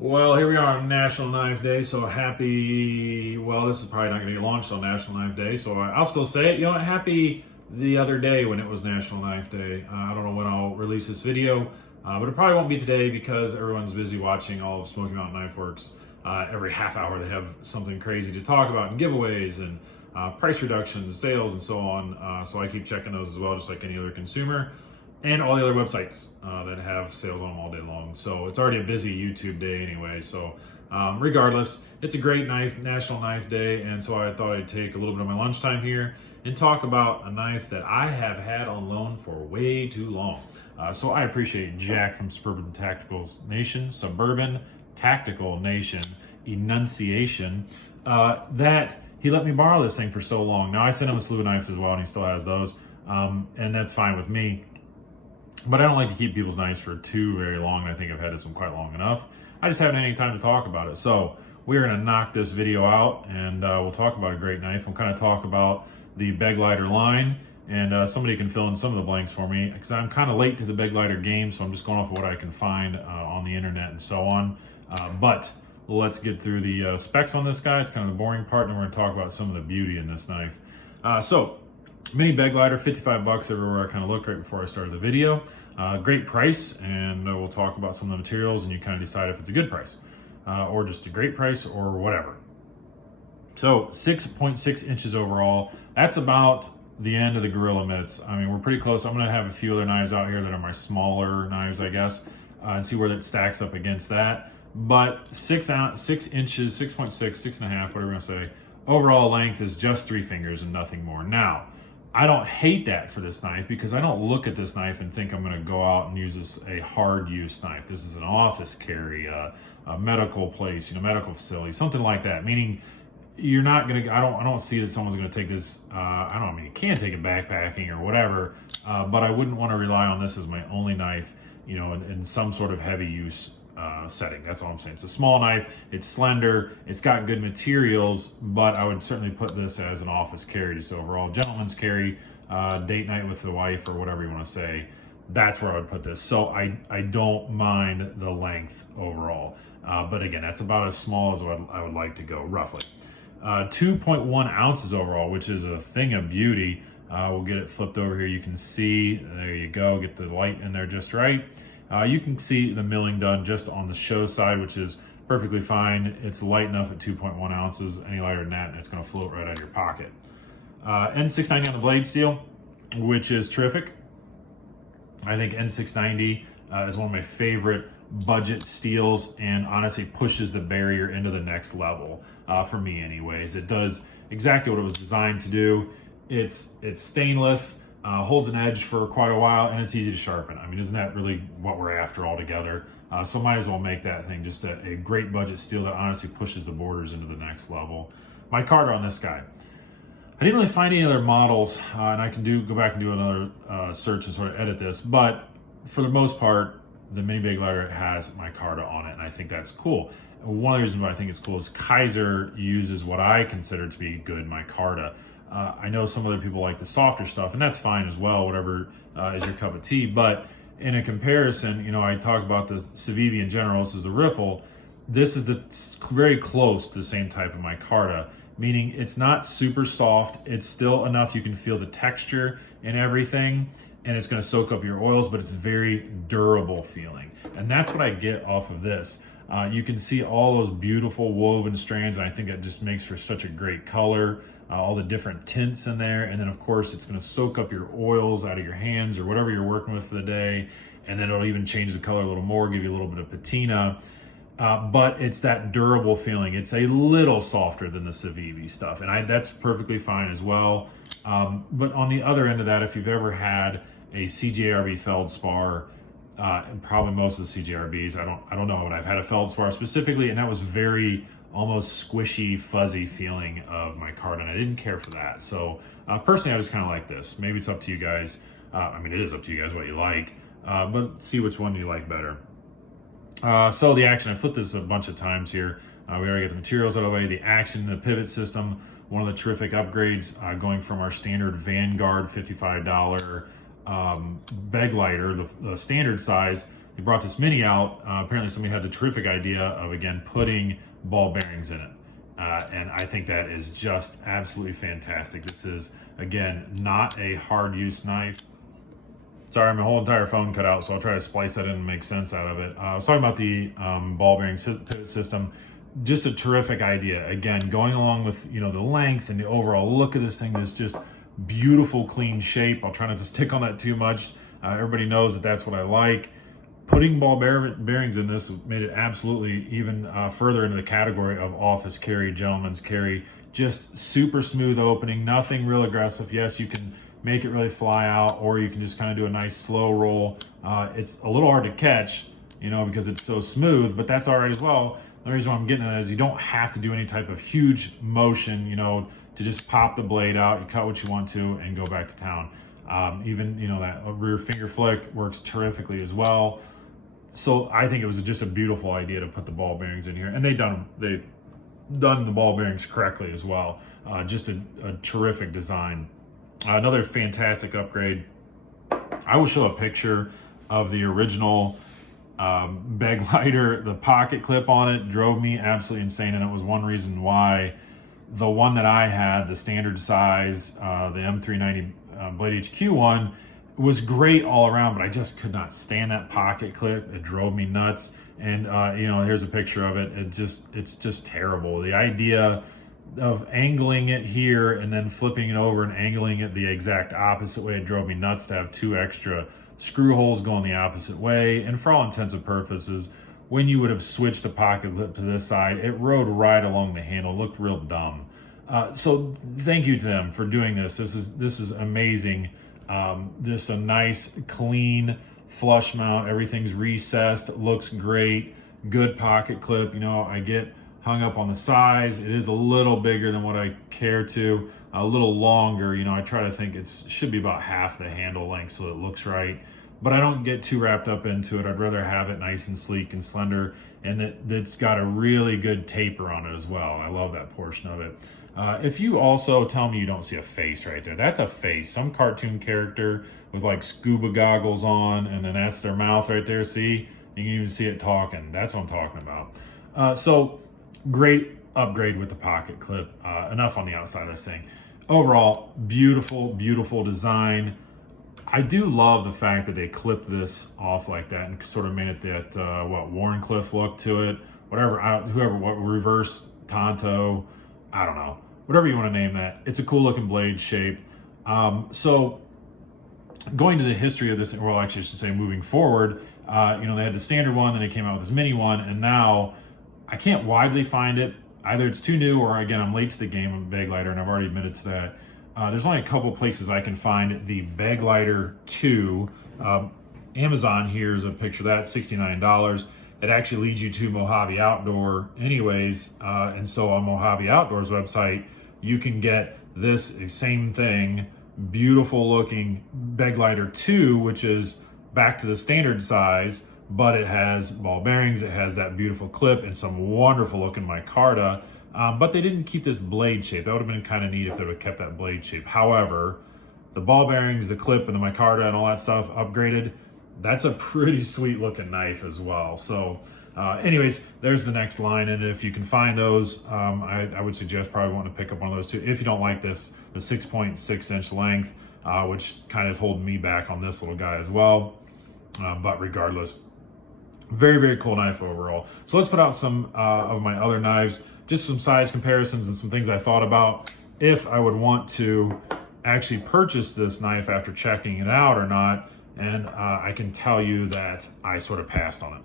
Well, here we are on National Knife Day, so happy, well, this is probably not going to get launched on National Knife Day, so I'll still say it. You know, happy the other day when it was National Knife Day. I don't know when I'll release this video, but it probably won't be today because everyone's busy watching all of Smoky Mountain Knife Works. Every half hour they have something crazy to talk about and giveaways and price reductions, sales, and so on. So I keep checking those as well, just like any other consumer. And all the other websites that have sales on them all day long. So it's already a busy YouTube day anyway. So regardless, it's a great National Knife Day. And so I thought I'd take a little bit of my lunchtime here and talk about a knife that I have had on loan for way too long. So I appreciate Jack from Suburban Tactical Nation, Enunciation, that he let me borrow this thing for so long. Now I sent him a slew of knives as well, and he still has those. And that's fine with me. But I don't like to keep people's knives for too very long. I think I've had this one quite long enough. I just haven't had any time to talk about it. So we're going to knock this video out and we'll talk about a great knife. We'll kind of talk about the Begleiter line, and somebody can fill in some of the blanks for me because I'm kind of late to the Begleiter game, so I'm just going off of what I can find on the internet and so on. But let's get through the specs on this guy. It's kind of the boring part, and we're going to talk about some of the beauty in this knife. Mini Begleiter, 55 bucks everywhere I kind of looked right before I started the video. Great price, and we'll talk about some of the materials, and you kind of decide if it's a good price or just a great price or whatever. So 6.6 inches overall. That's about the end of the Gorilla Mitts. I mean, we're pretty close. I'm going to have a few other knives out here that are my smaller knives, I guess, and see where that stacks up against that. But 6 inches, 6.6, 6.5, whatever you want to say. Overall length is just 3 fingers and nothing more. Now, I don't hate that for this knife because I don't look at this knife and think I'm going to go out and use this a hard use knife. This is an office carry, a medical place, medical facility, something like that. Meaning, you're not going to. I don't see that someone's going to take this. I mean, you can take it backpacking or whatever, but I wouldn't want to rely on this as my only knife, in some sort of heavy use setting. That's all I'm saying. It's a small knife, it's slender, it's got good materials, but I would certainly put this as an office carry, just overall gentleman's carry, date night with the wife or whatever you want to say. That's where I would put this. So I don't mind the length overall, but again, that's about as small as what I would like to go roughly. 2.1 ounces overall, which is a thing of beauty. We'll get it flipped over here. You can see, there you go, get the light in there just right. You can see the milling done just on the show side, which is perfectly fine. It's light enough at 2.1 ounces. Any lighter than that, and it's going to float right out of your pocket. N690 on the blade steel, which is terrific. I think N690 is one of my favorite budget steels, and honestly pushes the barrier into the next level for me anyways. It does exactly what it was designed to do. It's stainless. Holds an edge for quite a while, and it's easy to sharpen. I mean, isn't that really what we're after altogether? So might as well make that thing just a great budget steel that honestly pushes the borders into the next level. My card on this guy. I didn't really find any other models, and I can go back and do another search and sort of edit this, but for the most part, the Mini Begleiter has micarta on it, and I think that's cool. One of the reasons why I think it's cool is Kizer uses what I consider to be good micarta. I know some other people like the softer stuff, and that's fine as well, whatever is your cup of tea. But in a comparison, I talk about the Civivi in general. This is the Riffle. This is very close to the same type of micarta, meaning it's not super soft. It's still enough you can feel the texture and everything, and it's going to soak up your oils, but it's very durable feeling. And that's what I get off of this. You can see all those beautiful woven strands, and I think that just makes for such a great color. All the different tints in there, and then of course it's going to soak up your oils out of your hands or whatever you're working with for the day, and then it'll even change the color a little more, give you a little bit of patina, but it's that durable feeling. It's a little softer than the Civivi stuff, and that's perfectly fine as well. But on the other end of that, if you've ever had a CJRB feldspar, and probably most of the CJRBs, I don't know, but I've had a feldspar specifically, and that was very almost squishy, fuzzy feeling of micarta, and I didn't care for that. So personally, I just kind of like this. Maybe it's up to you guys. I mean, it is up to you guys what you like, but see which one you like better. So the action, I flipped this a bunch of times here. We already got the materials out of the way. The action, the pivot system, one of the terrific upgrades, going from our standard Vanguard $55 Begleiter, the standard size, they brought this Mini out. Apparently somebody had the terrific idea of, again, putting ball bearings in it. And I think that is just absolutely fantastic. This is, again, not a hard use knife. Sorry, my whole entire phone cut out, so I'll try to splice that in and make sense out of it. I was talking about the ball bearing pivot system. Just a terrific idea. Again, going along with, the length and the overall look of this thing, this just beautiful, clean shape. I'll try not to stick on that too much. Everybody knows that that's what I like. Putting ball bearings in this made it absolutely even further into the category of office carry, gentleman's carry. Just super smooth opening, nothing real aggressive. Yes, you can make it really fly out, or you can just kind of do a nice slow roll. It's a little hard to catch, because it's so smooth, but that's all right as well. The reason why I'm getting at it is you don't have to do any type of huge motion, to just pop the blade out. You cut what you want to and go back to town. Even, that rear finger flick works terrifically as well. So I think it was just a beautiful idea to put the ball bearings in here, and they've done the ball bearings correctly as well. Just a terrific design. Another fantastic upgrade. I will show a picture of the original Begleiter. The pocket clip on it drove me absolutely insane, and it was one reason why the one that I had, the standard size, the M390 Blade HQ one, was great all around, but I just could not stand that pocket clip. It drove me nuts. And here's a picture of it. It's just terrible. The idea of angling it here and then flipping it over and angling it the exact opposite way, it drove me nuts to have 2 extra screw holes going the opposite way. And for all intents and purposes, when you would have switched the pocket clip to this side, it rode right along the handle. It looked real dumb. So thank you to them for doing this. This is amazing. Just a nice, clean, flush mount. Everything's recessed. Looks great. Good pocket clip. I get hung up on the size. It is a little bigger than what I care to. A little longer. I try to think it should be about half the handle length so it looks right. But I don't get too wrapped up into it. I'd rather have it nice and sleek and slender, and it's got a really good taper on it as well. I love that portion of it. If you also tell me you don't see a face right there, that's a face. Some cartoon character with like scuba goggles on, and then that's their mouth right there. See? You can even see it talking. That's what I'm talking about. So great upgrade with the pocket clip. Enough on the outside of this thing. Overall, beautiful, beautiful design. I do love the fact that they clipped this off like that and sort of made it that, Warncliffe look to it. Reverse Tonto, I don't know. Whatever you want to name that. It's a cool looking blade shape. So going to the history of this, well, actually I should say moving forward, they had the standard one, then they came out with this mini one, and now I can't widely find it. Either it's too new, or again, I'm late to the game of Begleiter, and I've already admitted to that. There's only a couple places I can find the Begleiter 2. Amazon here is a picture of that, $69. It actually leads you to Mojave Outdoor anyways. And so on Mojave Outdoor's website, you can get this same thing, beautiful looking Begleiter 2, which is back to the standard size, but it has ball bearings, it has that beautiful clip, and some wonderful looking micarta. But they didn't keep this blade shape. That would have been kind of neat if they would have kept that blade shape. However, the ball bearings, the clip, and the micarta and all that stuff upgraded. That's a pretty sweet looking knife as well. So anyways, there's the next line. And if you can find those, I would suggest probably wanting to pick up one of those too. If you don't like this, the 6.6 inch length, which kind of is holding me back on this little guy as well. But regardless, very, very cool knife overall. So let's put out some of my other knives, just some size comparisons and some things I thought about if I would want to actually purchase this knife after checking it out or not. And I can tell you that I sort of passed on it.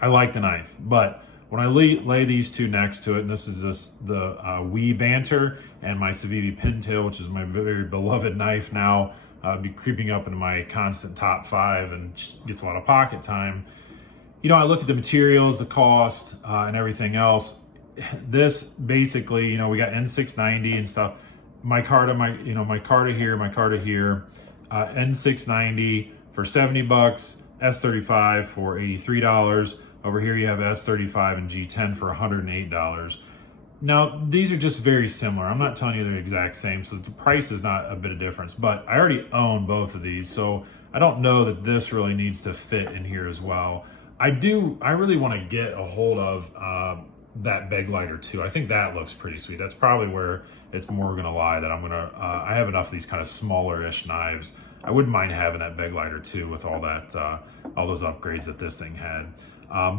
I like the knife, but when I lay these two next to it, and this is the Wee Banter and my Civivi Pintail, which is my very beloved knife now, be creeping up into my constant top 5 and just gets a lot of pocket time. I look at the materials, the cost, and everything else. This basically, we got N690 and stuff. Micarta here. N690 for $70, S35 for $83. Over here you have S35 and G10 for $108. Now, these are just very similar. I'm not telling you they're the exact same, so the price is not a bit of difference, but I already own both of these, so I don't know that this really needs to fit in here as well. I really want to get a hold of that Begleiter too. I think that looks pretty sweet. That's probably where it's more gonna lie, that I'm gonna, I have enough of these kind of smaller-ish knives. I wouldn't mind having that Begleiter too with all that, all those upgrades that this thing had.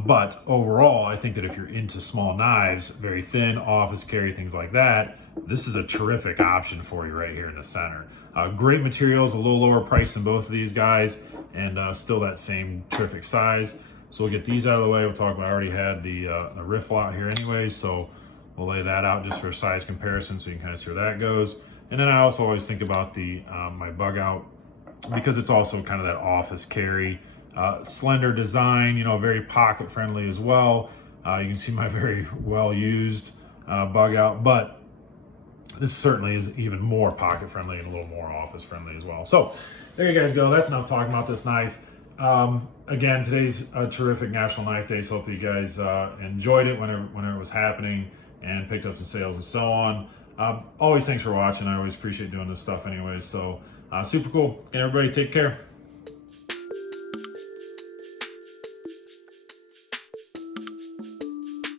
But overall, I think that if you're into small knives, very thin, office carry, things like that, this is a terrific option for you right here in the center. Great materials, a little lower price than both of these guys, and still that same terrific size. So we'll get these out of the way. We'll talk about, I already had the riffle out here anyways, so we'll lay that out just for a size comparison so you can kind of see where that goes. And then I also always think about the my bug out, because it's also kind of that office carry. Slender design, you know, very pocket friendly as well. You can see my very well used bug out, but this certainly is even more pocket friendly and a little more office friendly as well. So there you guys go. That's enough talking about this knife. Again, today's a terrific National Knife Day, so hopefully you guys enjoyed it whenever it was happening and picked up some sales and so on. Always thanks for watching. I always appreciate doing this stuff anyway. So super cool. And everybody take care.